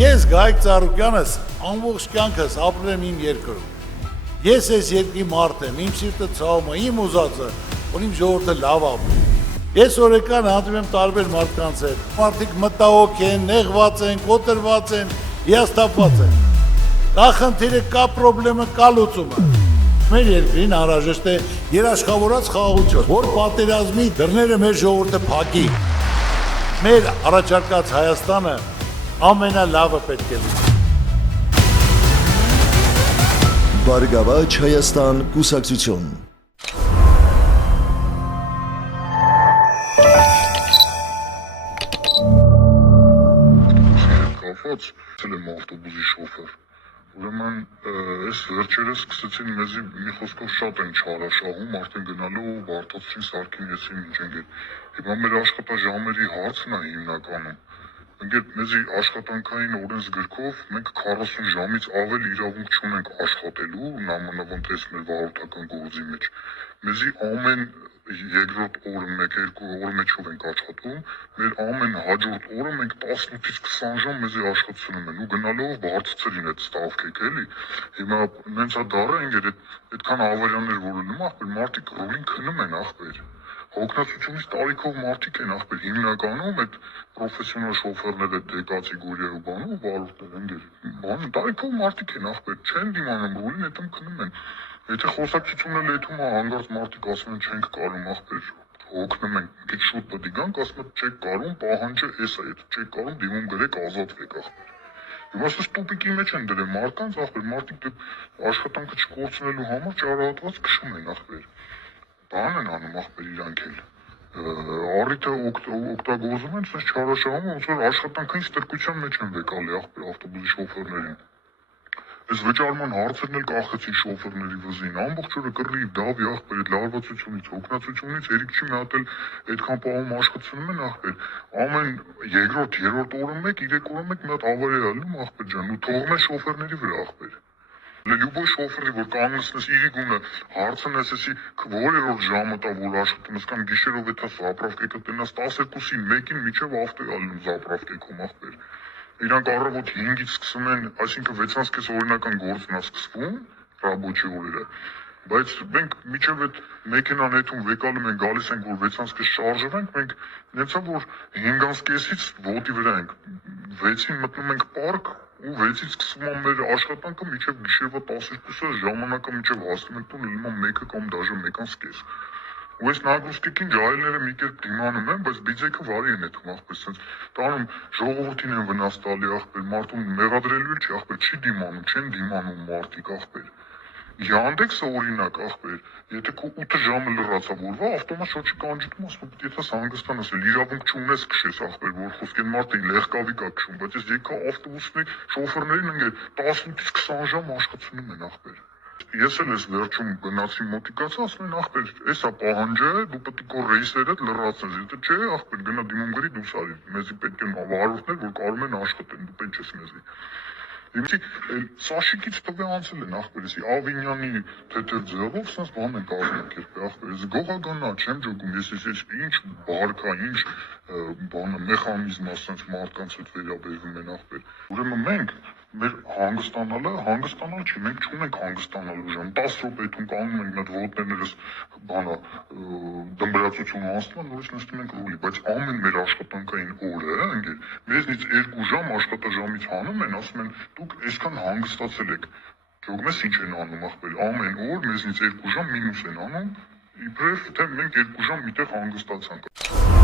Ես Գայք Ծառուկյանս ամբողջ կյանքս ապրել եմ իմ երկրում։ Ես այս երկրի մարդ եմ, իմ սիրտը ցավում է, իմ ուզածը, որ իմ ժողովուրդը լավ ապրի։ Ես օրեկան հանդիպում եմ տարբեր մարդկանց հետ։ Մարդիկ մտահոգ են, նեղված են, կոտրված են, հիասթափված են։ Կա խնդիրը, կա պրոբլեմը, կա լուծումը։ Մեր երկրին անհրաժեշտ է երաշխավորած խաղաղություն, որ պատերազմի դռները մեր ժողովուրդը փակի։ Մեր առաջարկած Հայաստանը ամենալավը պետք է լինի։ Բարգավաճ Հայաստան կուսակցություն։ Կապված եմ ավտոբուսի շոֆեր։ Ուրեմն այս վերջերս սկսեցին մեզի մի խոսքով շատ են չարաշահում, արդեն գնալու Վարդոցին Սարգին եսին ինչ են գել։ Հիմա մեր աշխատաժամերի հարցն է հիմնականում։ Ընկեր մեզի աշխատանքային օրենսգրքով մենք 40 ժամից ավել իրավունք չունենք աշխատելու, նամանավանդ այս մեր վարորդական գործի մեջ։ Մեզի ամեն երկրորդ օրը 1-2 օրը մեջով ենք աշխատում, մեր ամեն հաջորդ օրը մենք 18-ից 20 ժամ մեզի աշխատում են ու գնալով բարձրին այդ ստավքեք էլի։ Հիմա նենց է դառը ընկեր այդքան ավարյաններ որ լինում ախպեր մարդիկ ռոլին քնում են ախպեր։ Հոգնածությունից տարիքով մարդիկ են ախպեր հիմնականում այդ պրոֆեսիոնալ շոֆերները դեկացի գորիայու բանով վարորդներ ընկեր։ Բան տարիքով մարդիկ են ախպեր չեն դիմանում ռոլին այդում քնում են։ Եթե խոսակցությունը լեթում է հանգարց մարդիկ ասում են չենք կարում ախպեր հոգնում են քիչ շուտ պետք է գանք ասում են չեք կարում պահանջը էս է եթե չեք կարում դիմում գրեք ազատվեք ախպեր։ Հիմա սա տուպիկի մեջ են դրել մարդկանց ախպեր մարդիկ դե աշխատանքը չկորցնելու համար ճարահատված քշում են ախպեր։ Բան են անում ախպեր իրանք էլ առիթը օգտագործում են սենց չարաշահում ոնց որ աշխատանքային ստրկության մեջ են վեկալի ախպեր ավտոբուսի շոֆերներին։ Այս վճարման հարցերն էլ կախեցին շոֆերների վզին, ամբողջ օրը կռիվ, դավի ախպեր, այդ լարվածությունից, հոգնածությունից երիք չի մի հատ էլ այդքան պահում աշխատում են ախպեր, ամեն երկրորդ, երրորդ օրը մեկ, 3 օրը մեկ մի հատ ավարի է լինում ախպեր ջան, ու թողում են շոֆերների վրա ախպեր։ Լյուբոյ շոֆերի, որ կանգնեցնես իրի գունը, հարցնես էսի որերորդ ժամը տա, որ աշխատում ես կամ գիշերով էթա զապրավկեկը տնաս 12-ին, 1-ին միջև ավտո է լինում զապրավկեքում ախպեր։ Իրանք առավոտ 5-ից սկսում են, այսինքն 6-ից կես օրինական գործն է սկսվում, ռաբոչի օրերը, բայց մենք միջև այդ մեքենան հետում վեկալում են գալիս ենք, որ 6-ից կես շարժվենք, մենք նեցա, որ 5-ից կեսից ոտի վրա ենք, 6-ին մտնում ենք պարկ ու 6-ից սկսում է մեր աշխատանքը միջև գիշերվա 12-ը ժամանակը միջև հասնում ենք տուն լինում 1-ը կամ դաժե 1-ից կես։ Ու այս նագրուստիկին ջահելները մի կերպ դիմանում են, բայց բիձեքը վարի են էթում ախպեր, սենց տանում ժողովրդին են վնաս տալի ախպեր, մարդուն մեղադրելու չի ախպեր, չի դիմանում, չեն դիմանում մարդիկ ախպեր։ Յանդեքսը օրինակ ախպեր, եթե քո 8 ժամը լրացավորվա, ավտոմատ շոտ չկանջում, ասում պետք է հանգստանաս, իրավունք չունես քշես ախպեր, որ խոսք են մարդը լեղկավի կա քշում, բայց այս եկա ավտոբուսի շոֆերներին ընկեր 18-ից 20 ժամ աշխատում են ախպեր։ Ես էլ ես վերջում գնացի մոտիկացա, ասում են ախպեր, էսա պահանջը, դու պետք է քո ռեյսերդ լրացնես, եթե չէ, ախպեր գնա դիմում գրի դուրս արի, մեզի պետք են վարորդներ, որ կարող են աշխատեն, դու պետք ես մեզի։ Իմցի Սաշիկից տվե անցել են ախպեր, էսի Ավինյանի թեթև ձևով, սենց բան են կարող կերպի ախպեր, ես գողագանա, չեմ ջոկում, ես ինչ բարքա, ինչ բանը մեխանիզմա սենց մարդկանց հետ վերաբերվում են ախպեր։ Ուրեմն մենք մեր հանգստանալ չի, մենք չունենք հանգստանալու ժամ, 10 րոպեում կանգնում ենք մեր ոտներս բանա դմբրացություն անցնում, նորից նստում ենք ռուլի, բայց ամեն մեր աշխատանքային օրը, ընկեր, մեզնից 2 ժամ աշխատաժամից հանում են, ասում են դուք այսքան հանգստացել եք, ճոգում ես ինչ են անում ախպեր, ամեն օր մեզնից 2 ժամ մինուս են անում, իբրև թե մենք 2 ժամ միտեղ հանգստացանք։